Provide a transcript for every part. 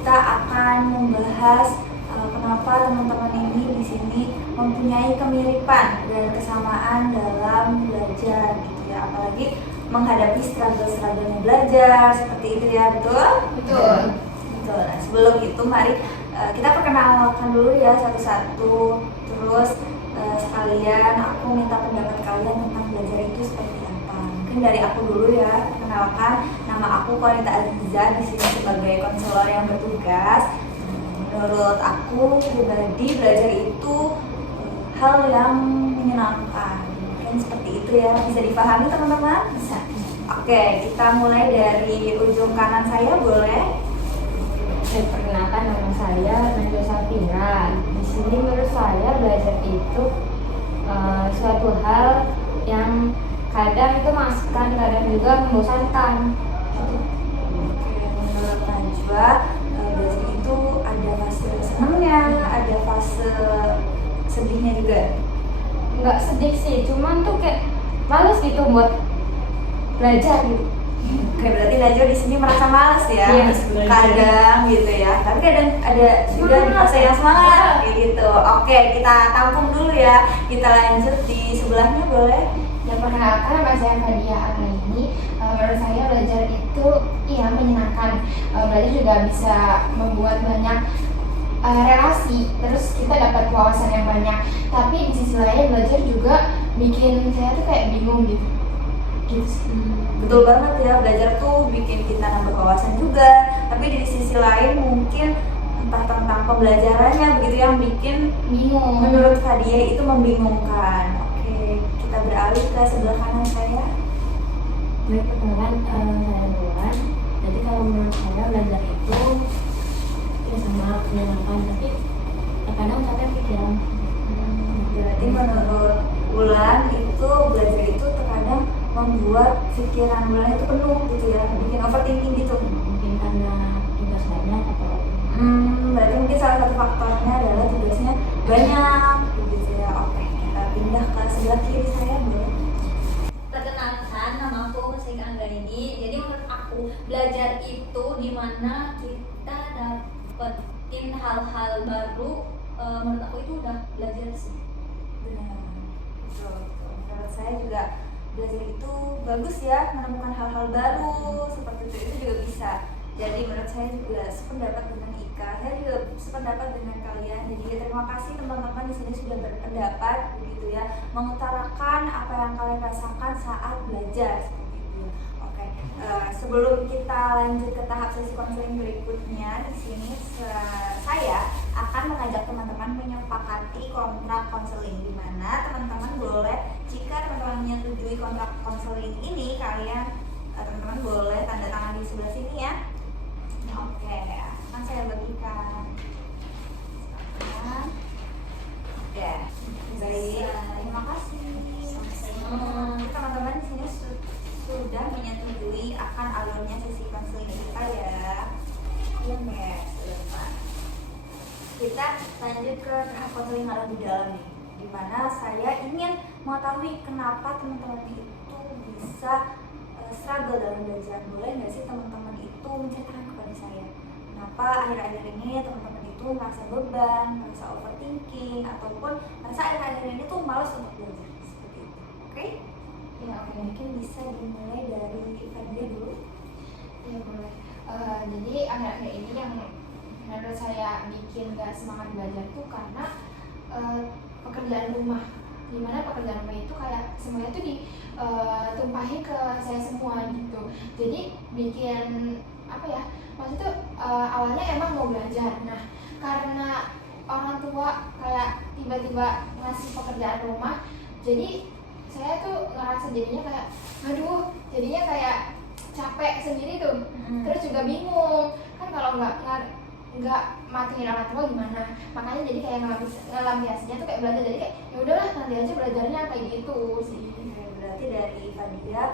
kita akan membahas kenapa teman-teman ini di sini mempunyai kemiripan dan kesamaan dalam belajar gitu ya, apalagi menghadapi struggle-struggle belajar seperti itu ya, betul? Betul. Betul. Nah, sebelum itu mari kita perkenalkan dulu ya satu-satu. Terus sekalian aku minta pendapat kalian tentang belajar itu seperti apa. Mungkin dari aku dulu ya. Perkenalkan, nama aku Konita Aziza, di sini sebagai konselor yang bertugas. Menurut aku pribadi belajar itu hal yang menyenangkan. Mungkin seperti itu ya. Bisa dipahami teman-teman? Bisa. Oke, kita mulai dari ujung kanan saya, boleh? Perkenalkan, nama saya Najwa Safira. Di sini menurut saya belajar itu suatu hal yang kadang itu mengasihkan, kadang juga membosankan. Menurut Najwa, belajar itu ada fase senangnya, ada fase sedihnya juga. Nggak sedih sih, cuman tuh kayak males gitu buat belajar gitu. Oke, berarti Najwa di sini merasa malas ya, Iya, kadang gitu ya. Tapi kadang ada juga di fase yang semangat kayak gitu. Oke, kita tampung dulu ya. Kita lanjut di sebelahnya, boleh? Ya, perkenalkan, nama saya Fadia Agni. Menurut saya belajar itu iya menyenangkan. Belajar juga bisa membuat banyak relasi, terus kita dapat wawasan yang banyak. Tapi di sisi lain belajar juga bikin saya tuh kayak bingung gitu. Betul banget ya, belajar tuh bikin kita nambah wawasan juga. Tapi di sisi lain mungkin entah tentang pembelajarannya begitu yang bikin Bingung. menurut Fadia itu membingungkan. Oke, kita beralih ke sebelah kanan saya. Baik, perkenalan, saya Bulan. Jadi kalau menurut saya belajar itu ya sama menyenangkan, tapi terkadang capek pikiran. Berarti menurut Bulan itu belajar itu terkadang membuat pikiran Bulan itu penuh gitu ya, bikin overthinking gitu. Mungkin karena tugas banyak atau Berarti mungkin salah satu faktornya adalah tugasnya banyak gitu ya. Oke, kita pindah ke sebelah kiri saya, boleh? Perkenalkan, nama aku Musika Anggarini. Jadi menurut aku belajar itu dimana kita dapetin hal-hal baru. Menurut aku itu udah belajar sih. Benar, betul. Menurut saya juga belajar itu bagus ya, menemukan hal-hal baru seperti itu juga bisa. Jadi menurut saya juga sependapat dengan Ika, saya juga sependapat dengan kalian. Jadi terima kasih teman-teman di sini sudah berpendapat begitu ya, mengutarakan apa yang kalian rasakan saat belajar seperti itu. Oke, sebelum kita lanjut ke tahap sesi konseling berikutnya, di sini saya akan mengajak teman-teman menyepakati kontrak konseling, di mana teman-teman boleh, jika teman-teman menyetujui kontrak konseling ini, teman-teman boleh tanda tangan di sebelah sini ya. Oke, akan saya bagikan. Oke, baik. Terima kasih. Teman-teman di sini sudah menyetujui akan alurnya sesi konseling kita ya. Oke, selamat. Kita lanjut ke tahap konseling yang lebih dalam nih, dimana saya ingin mengetahui kenapa teman-teman itu bisa struggle dalam belajar. Boleh nggak sih teman-teman itu menceritakan kepada saya kenapa akhir-akhir ini teman-teman itu merasa beban, merasa overthinking, ataupun merasa akhir-akhir ini tuh malas untuk belajar seperti itu. Oke? Ya, oke. Mungkin bisa dimulai dari Fadia dulu. Iya, boleh. Jadi akhir-akhir ini yang menurut saya bikin gak semangat belajar tuh karena pekerjaan rumah, dimana pekerjaan rumah itu kayak semuanya tuh ditumpahi ke saya semua gitu. Jadi bikin apa ya, maksudnya tuh awalnya emang mau belajar, nah karena orang tua kayak tiba-tiba ngasih pekerjaan rumah, jadi saya tuh ngerasa jadinya kayak aduh, jadinya kayak capek sendiri tuh. Terus juga bingung kan kalau nggak matiin orang tua gimana, makanya jadi kayak ngelampiasnya tuh kayak belajar, jadi kayak ya udahlah nanti aja belajarnya kayak gitu sih. Berarti dari Fadia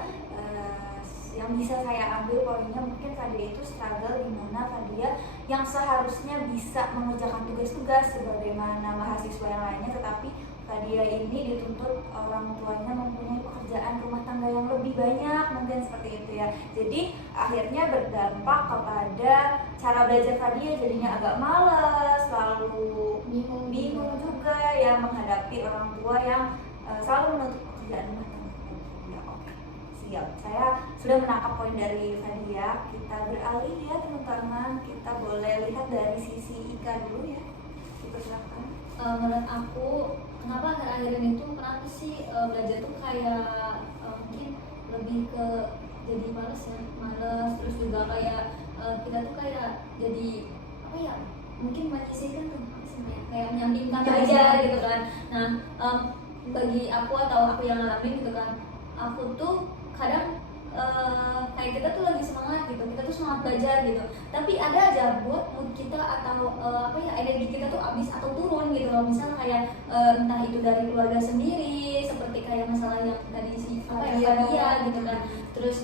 yang bisa saya ambil poinnya, mungkin Fadia itu struggle di mana Fadia yang seharusnya bisa mengerjakan tugas-tugas sebagaimana mahasiswa yang lainnya, tetapi Fadia ini dituntut orang tuanya mempunyai pekerjaan rumah tangga yang lebih banyak, mungkin seperti itu ya. Jadi akhirnya berdampak kepada cara belajar Fadia jadinya agak males, lalu bingung juga ya menghadapi orang tua yang selalu menuntut pekerjaan rumah tangga. Ya oke, siap. Saya sudah menangkap poin dari Fadia. Kita beralih ya teman-teman. Kita boleh lihat dari sisi Ika dulu ya. Dipersilakan. Menurut aku, kenapa akhir-akhir ini tuh kenapa sih belajar tuh kayak mungkin lebih ke jadi males ya, terus juga kayak kita tuh kayak jadi apa ya, mungkin menyisihkan tuh apa sih namanya, kayak menyampingkan aja gitu kan. Nah bagi aku atau aku yang ngalamin gitu kan, aku tuh kadang kayak kita tuh lagi semangat gitu, kita tuh semangat belajar gitu, tapi ada aja buat mood kita atau apa ya, energi kita tuh habis atau turun gitu loh. Misalnya kayak entah itu dari keluarga sendiri, seperti kayak masalah yang tadi si apa ya Fadia gitu kan, terus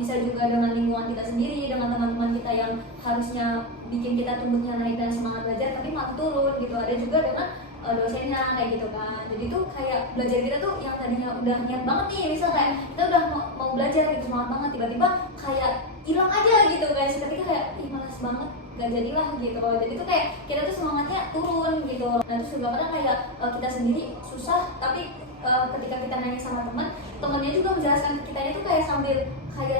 bisa juga dengan lingkungan kita sendiri, dengan teman-teman kita yang harusnya bikin kita tumbuhnya naik dan semangat belajar tapi malah turun gitu. Ada juga dengan dosennya kayak gitu kan. Jadi tuh kayak belajar kita tuh yang tadinya udah niat banget nih, misal kayak kita udah mau belajar gitu, semangat banget, tiba-tiba kayak hilang aja gitu, kayak seketika kayak ih malas banget, gak jadilah gitu. Jadi tuh kayak kita tuh semangatnya turun gitu. Nah terus juga kadang kayak kita sendiri susah, tapi ketika kita nanya sama temennya juga menjelaskan ke kitanya tuh kayak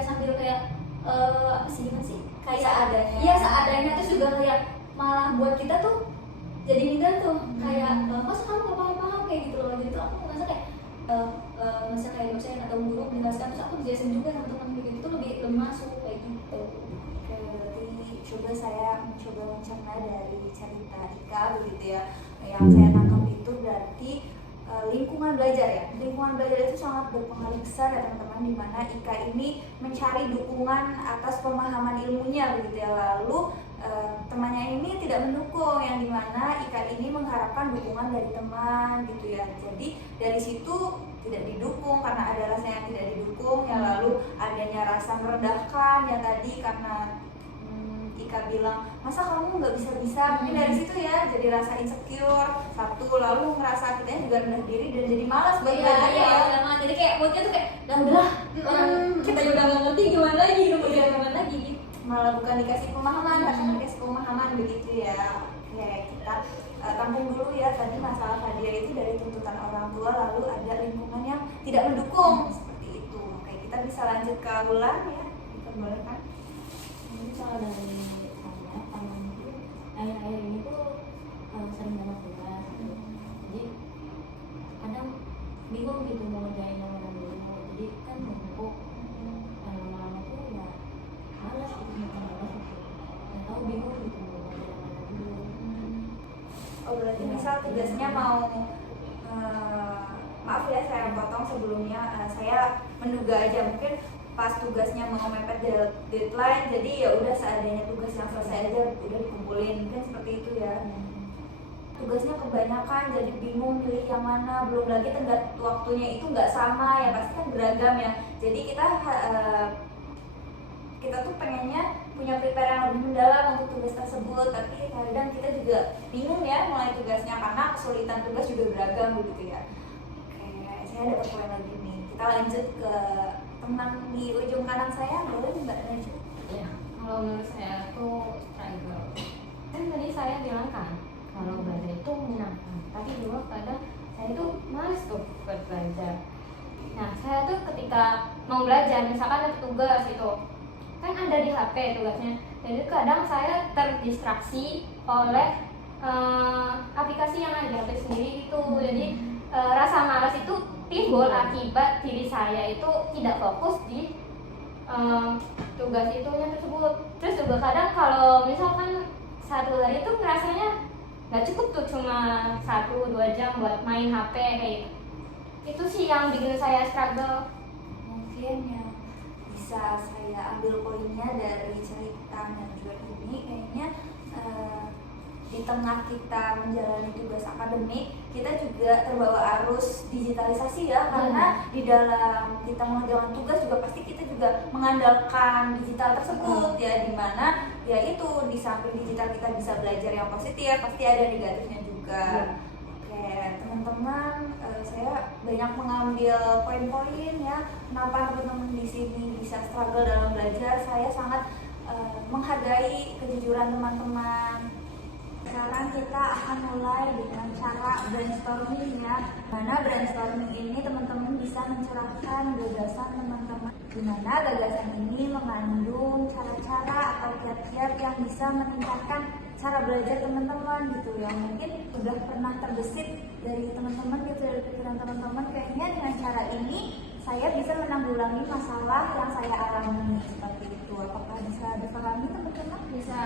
sambil kayak apa sih gimana sih, kayak Seadanya. iya seadanya. Terus juga kayak malah buat kita tuh jadi minder tuh, kayak masa kamu gak paham kayak gitu loh. Jadi tuh aku merasa kayak masa kayak dosen atau guru menjelaskan, terus aku dijelasin juga sama teman gitu, itu lebih masuk kayak gitu. Oke, berarti coba saya mencoba mencerna dari cerita Ika begitu ya. Yang saya tangkap itu berarti lingkungan belajar ya. Lingkungan belajar itu sangat berpengaruh besar ya teman-teman, di mana Ika ini mencari dukungan atas pemahaman ilmunya begitu ya. Lalu temannya ini tidak mendukung, yang dimana Ika ini mengharapkan dukungan dari teman gitu ya. Jadi dari situ tidak didukung karena ada rasa yang tidak didukung ya, lalu adanya rasa merendahkan ya tadi karena Ika bilang masa kamu nggak bisa, mungkin dari situ ya jadi rasa insecure satu, lalu ngerasa kitanya juga rendah diri dan jadi malas buat belajar ya. Jadi kayak moodnya tuh kayak udah orang kita udah nggak ngerti gimana lagi gitu, mau gimana lagi gitu. Malah bukan dikasih pemahaman, harusnya dikasih pemahaman begitu ya. Oke, kita tampung dulu ya tadi masalah Fadia itu dari tuntutan orang tua, lalu ada lingkungan yang tidak mendukung seperti itu. Oke, kita bisa lanjut ke Wulan ya, diperbolehkan. Ini kalau dari saya, karena mungkin akhir-akhir ini tuh sering banget tugas gitu. Jadi kadang bingung gitu mau ngerjain yang mana dulu. Jadi kan menumpuk lama-lama tuh ya malas gitu, malas gitu. Nggak tahu bingung gitu mau ngerjain yang mana dulu. Oh berarti misal tugasnya mau maaf ya saya potong sebelumnya, saya menduga aja mungkin pas tugasnya mau mepet deadline, jadi ya udah seadanya tugas yang selesai aja udah dikumpulin, mungkin seperti itu ya. Tugasnya kebanyakan jadi bingung pilih yang mana, belum lagi tenggat waktunya itu nggak sama ya, pasti kan beragam ya. Jadi kita tuh pengennya punya prepare yang lebih mendalam untuk tugas tersebut, tapi kadang kita juga bingung ya mulai tugasnya karena kesulitan tugas juga beragam begitu ya. Oke, saya dapat poin lagi nih. Kita lanjut ke teman di ujung kanan saya, boleh Mbak lanjut? Ya, kalau menurut saya tuh struggle. Kan tadi saya bilang kan kalau belajar itu menyenangkan, tapi juga kadang saya itu males tuh buat belajar. Nah, saya tuh ketika mau belajar, misalkan ada tugas itu kan ada di HP tugasnya, jadi kadang saya terdistraksi oleh aplikasi yang ada di HP sendiri gitu. Jadi rasa malas itu timbul akibat diri saya itu tidak fokus di tugas itunya tersebut. Terus juga kadang kalau misalkan satu hari itu rasanya nggak cukup tuh cuma 1-2 jam buat main HP kayak gitu. Itu sih yang bikin saya struggle. Mungkin yang bisa saya ambil poinnya dari cerita Najwa ini, kayaknya di tengah kita menjalani tugas akademik, kita juga terbawa arus digitalisasi ya, karena di dalam kita mengerjakan tugas juga pasti kita juga mengandalkan digital tersebut ya, dimana ya itu di samping digital kita bisa belajar yang positif, pasti ada negatifnya juga. Oke teman-teman, saya banyak mengambil poin-poin ya, kenapa teman-teman di sini bisa struggle dalam belajar. Saya sangat menghargai kejujuran teman-teman. Sekarang kita akan mulai dengan cara brainstorming ya. Mana brainstorming ini teman-teman bisa mencurahkan gagasan teman-teman. Dimana gagasan ini mengandung cara-cara atau kiat-kiat yang bisa meningkatkan cara belajar teman-teman gitu ya. Mungkin sudah pernah terbesit dari teman-teman gitu, dari pikiran teman-teman kayaknya dengan cara ini saya bisa menanggulangi masalah yang saya alami seperti itu. Apakah bisa dipahami teman-teman? Bisa.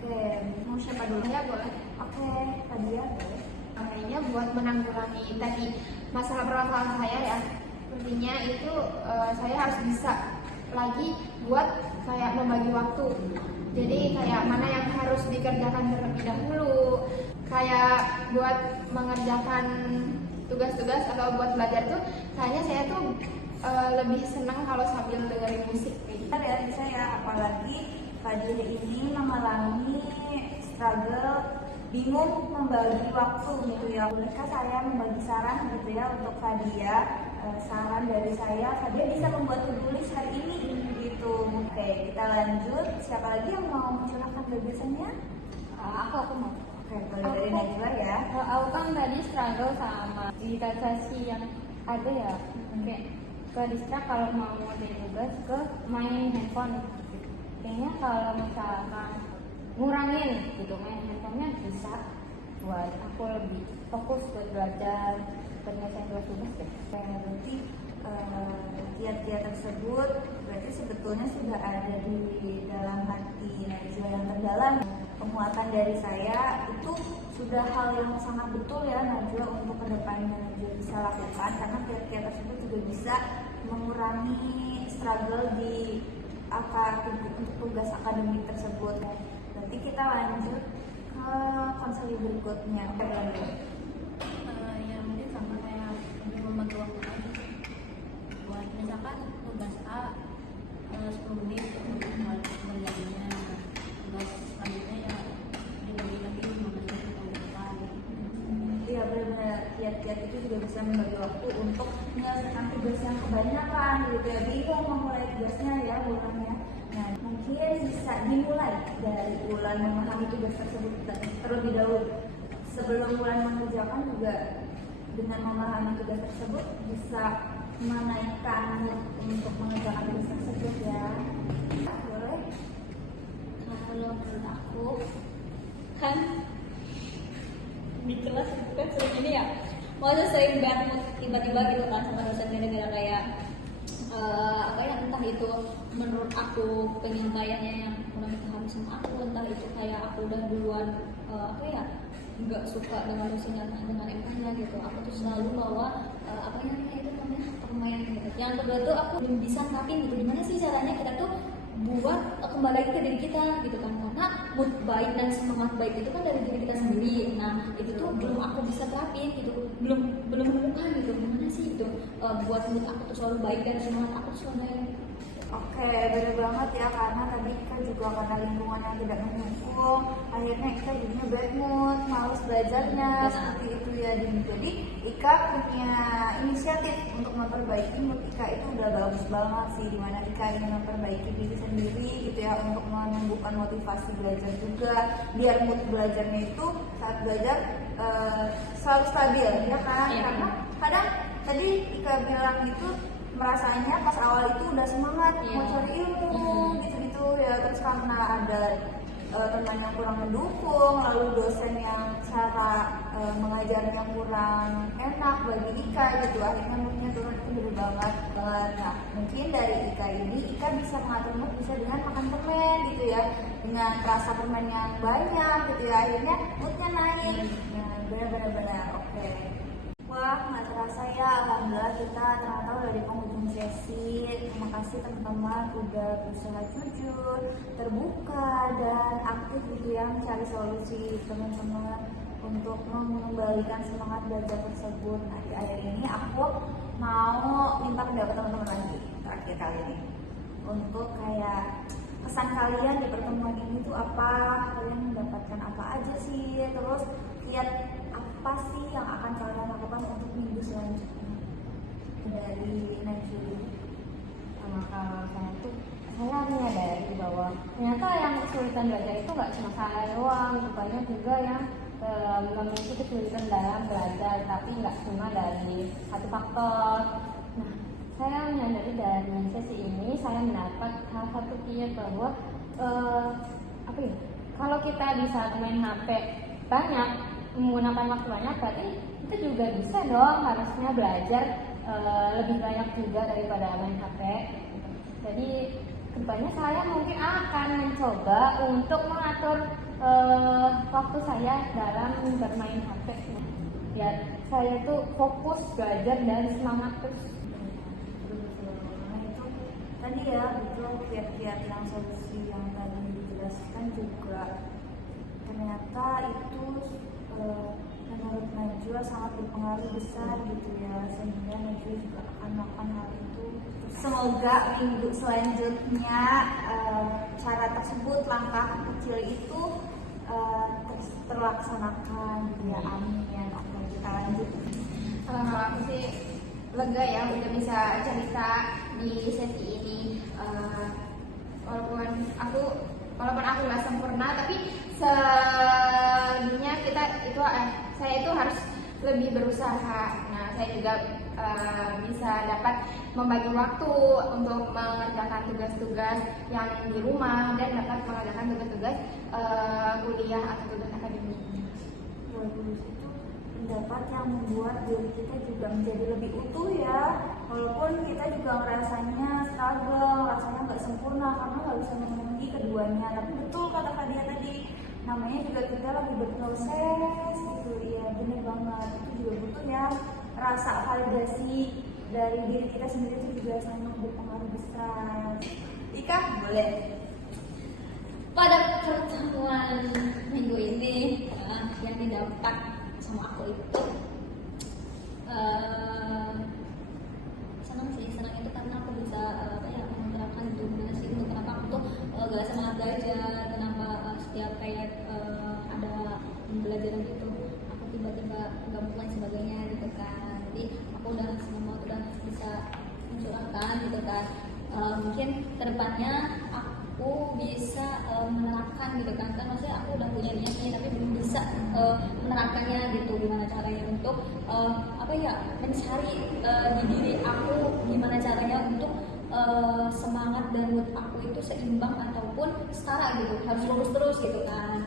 Oke, mau siapa dulu? Ya boleh. Oke, Fadia boleh. Kayaknya buat menanggulangi tadi masalah permasalahan saya ya, intinya itu saya harus bisa lagi buat kayak membagi waktu. Jadi kayak mana yang harus dikerjakan terlebih dahulu, kayak buat mengerjakan tugas-tugas atau buat belajar tuh kayaknya saya tuh lebih senang kalau sambil dengerin musik kayak gitu. Ya, bisa ya, apalagi Fadia ini mengalami struggle bingung membagi waktu gitu ya. Bolehkah saya membagi saran gitu ya untuk Fadia? Saran dari saya, Fadia bisa membuat to-do list hari ini gitu. Oke, kita lanjut. Siapa lagi yang mau mencurahkan gagasannya? Aku mau. Oke, boleh dari Najwa ya. Aku kan tadi struggle sama digitalisasi yang ada ya, kayak ke distract kalau mau ngerjain tugas ke main handphone. Kayaknya kalau misalkan ngurangin gitu main handphonenya bisa buat aku lebih fokus buat belajar penyelesaian tugas deh. Berarti kiat-kiat tersebut berarti sebetulnya sudah ada di dalam hati Najwa yang terdalam. Penguatan dari saya itu sudah hal yang sangat betul ya Najwa untuk kedepannya Najwa bisa lakukan, karena kiat-kiat tersebut juga bisa mengurangi struggle di untuk tugas akademik tersebut. Nanti kita lanjut ke konseling berikutnya. Ya mungkin sama kayak lebih membagi waktu aja buat misalkan tugas A 10 menit untuk mengerjakannya, tugas selanjutnya ya dibagi lagi 15 menit tahun depan. Iya benar-benar, kiat-kiat itu juga bisa membagi waktu untuk menyelesaikan tugas yang kebanyakan gitu ya. Bingung memulai tugasnya ya bulannya. Nah mungkin bisa dimulai dari bulan memahami tugas tersebut terlebih dahulu. Sebelum mulai mengerjakan juga dengan memahami tugas tersebut bisa menaikkan mood untuk mengerjakan tugas tersebut ya. Boleh? Nah, kalau menurut aku kan di kelas itu kan sering ini ya, masa sering bad mood tiba-tiba gitu kan sama dosen gara-gara kayak apa ya, entah itu menurut aku penyampaiannya yang kurang paham sama aku, entah itu kayak aku udah duluan apa ya nggak suka dengan dosennya, entah dengan empahnya gitu. Aku tuh selalu bawa apa ya namanya itu namanya permainan gitu. Yang kedua tuh aku belum bisa ngapin gitu, gimana sih caranya kita tuh buat kembali lagi ke diri kita gitu kan, karena mood baik dan semangat baik itu kan dari diri kita sendiri. Nah itu tuh belum aku bisa terapin gitu, belum menemukan gitu gimana sih itu buat mood aku tuh selalu baik dan semangat aku tuh selalu baik. Oke, benar banget ya, karena tadi kita juga karena lingkungan yang tidak mendukung, akhirnya kita jadinya bad mood, males belajarnya, seperti itu ya. Jadi Ika punya inisiatif untuk memperbaiki mood Ika itu udah bagus banget sih, dimana Ika ingin memperbaiki diri sendiri gitu ya, untuk menumbuhkan motivasi belajar juga, biar mood belajarnya itu saat belajar selalu stabil ya kan. Iya. Karena kadang tadi Ika bilang itu merasanya pas awal itu udah semangat mau cari ilmu gitu-gitu ya, terus karena ada teman yang kurang mendukung, lalu dosen yang cara mengajarnya kurang enak bagi Ika gitu, akhirnya moodnya turun. Itu bener banget. Nah mungkin dari Ika ini Ika bisa mengatur mood bisa dengan makan permen gitu ya, dengan rasa permen yang banyak gitu ya, akhirnya moodnya naik. Nah benar-benar oke. Wah, nggak terasa ya, alhamdulillah kita ternyata udah di penghujung sesi. Terima kasih teman-teman udah berusaha jujur, terbuka, dan aktif gitu ya mencari solusi teman-teman untuk mengembalikan semangat belajar tersebut. Nah, di akhir ini aku mau minta pendapat teman-teman lagi terakhir kali ini untuk kayak pesan kalian di pertemuan ini tuh apa, kalian mendapatkan apa aja sih, terus lihat apa sih yang akan kalian lakukan untuk minggu selanjutnya. Dari Najwa. Sama kalau saya tuh saya menyadari bahwa ternyata yang kesulitan belajar itu nggak cuma saya doang, banyak juga yang memiliki kesulitan dalam belajar, tapi nggak cuma dari satu faktor. Nah, saya menyadari dari sesi ini saya mendapat salah satu kiat bahwa kalau kita bisa main HP banyak, menggunakan waktu banyak, berarti kita juga bisa dong harusnya belajar lebih banyak juga daripada main HP. Jadi kedepannya saya mungkin akan mencoba untuk mengatur waktu saya dalam bermain HP, biar saya tuh fokus belajar dan semangat terus. Nah, itu tadi ya, betul, kiat-kiat yang solusi yang tadi dijelaskan juga ternyata itu menurut Najwa sangat berpengaruh besar gitu ya, sehingga Najwa juga akan melakukan hal itu. Semoga minggu selanjutnya cara tersebut, langkah kecil itu terlaksanakan ya, amin ya. Oke, kita lanjut. Kalau aku sih lega ya udah bisa cerita di sesi ini. Walaupun aku nggak sempurna, tapi selebihnya saya itu harus lebih berusaha. Nah, saya juga bisa dapat membagi waktu untuk mengerjakan tugas-tugas yang di rumah dan dapat mengerjakan tugas-tugas kuliah atau tugas akademik. Bagus, itu pendapat yang membuat diri kita juga menjadi lebih utuh ya, walaupun kita juga ngerasanya struggle, rasanya nggak sempurna karena nggak bisa memenuhi keduanya. Tapi betul kata Kak Dia tadi, namanya juga kita lagi berproses gitu ya, bener banget. Itu juga butuh ya, rasa validasi dari diri kita sendiri itu juga sangat berpengaruh besar. Ika, boleh. Pada pertemuan minggu ini yang didapat sama aku itu senang itu karena aku bisa menerapkan itu. Gimana sih untuk kenapa aku tuh gak semangat belajar, kenapa setiap kayak ada pembelajaran gitu aku tiba-tiba gak bukan sebagainya gitu kan. Jadi aku udah bisa mencurahkan gitu kan. Mungkin kedepannya aku bisa menerapkan gitu kan, maksudnya aku udah punya niatnya tapi belum bisa menerapkannya gitu. Gimana caranya untuk mencari di diri aku gimana caranya untuk semangat dan mood aku itu seimbang ataupun setara gitu, harus lurus terus gitu kan.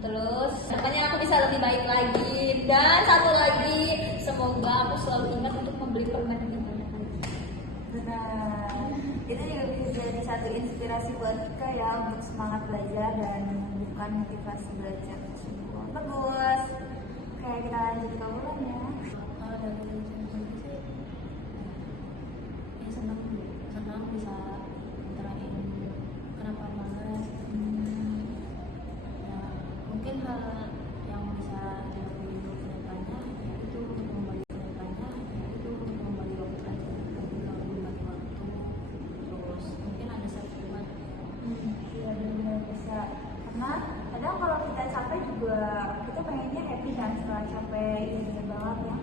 Terus depannya aku bisa lebih baik lagi, dan satu lagi semoga aku selalu ingat untuk membeli permen yang banyak lagi. Benar, itu juga bisa jadi satu inspirasi buat kita ya untuk semangat belajar dan menumbuhkan motivasi belajar tersebut. Bagus. Kayak kita lanjut ke bulan ya. Kalau dari sendiri sih senang bisa ngerasain kenapa malas. Ya, mungkin hal yang bisa dilakukan ke depannya yaitu membagi waktu aja, kalau membagi waktu. Terus mungkin ada self-reward. Iya, benar bisa. Karena kadang kalau kita capek juga kita pengennya happy kan setelah capek, ini banget ya.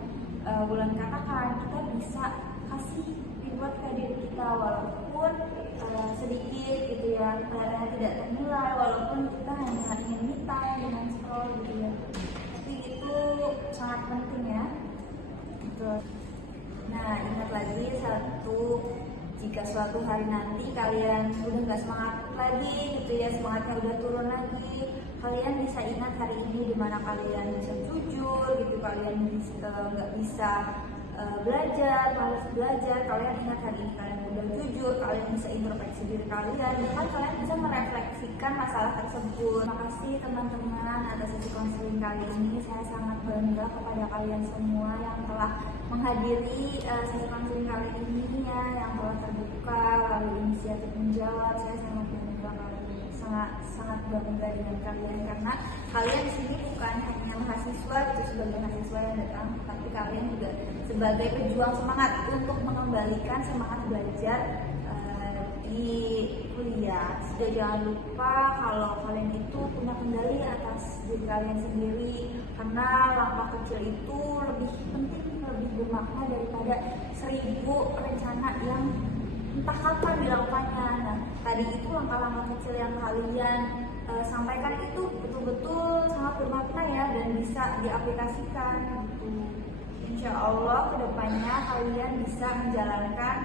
Bulan katakan kita bisa kasih reward ke diri kita walaupun sedikit gitu ya, karena tidak ternilai, walaupun kita hanya ingin me time dengan scroll gitu ya. Tapi itu sangat penting ya. Gitu. Nah, ingat lagi satu, jika suatu hari nanti kalian udah nggak semangat lagi gitu ya, semangatnya udah turun lagi, kalian bisa ingat hari ini dimana kalian bisa jujur gitu, kalian nggak bisa belajar, malas belajar, kalian ingat hari ini kalian udah jujur, kalian bisa introspeksi diri kalian, bahkan kalian bisa merefleksikan masalah tersebut. Terima kasih teman-teman atas sesi konseling kali ini. Saya sangat bangga kepada kalian semua yang telah menghadiri sesi konseling kali ini ya, yang telah terbuka lalu inisiatif menjawab. Saya sangat bangga sangat bangga dengan kalian, karena kalian di sini bukan hanya mahasiswa gitu sebagai mahasiswa yang datang, tapi kalian juga sebagai pejuang semangat untuk mengembalikan semangat belajar di kuliah. Sudah jangan lupa kalau kalian itu punya kendali atas diri kalian sendiri, karena langkah kecil itu lebih penting, lebih bermakna daripada 1000 rencana yang entah kapan dilakukannya. Nah, tadi itu langkah-langkah kecil yang kalian sampaikan itu betul-betul sangat bermakna ya dan bisa diaplikasikan gitu. Insya Allah kedepannya kalian bisa menjalankan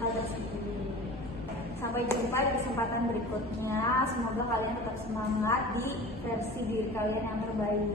hal tersebut. Sampai jumpa di kesempatan berikutnya. Semoga kalian tetap semangat di versi diri kalian yang terbaik.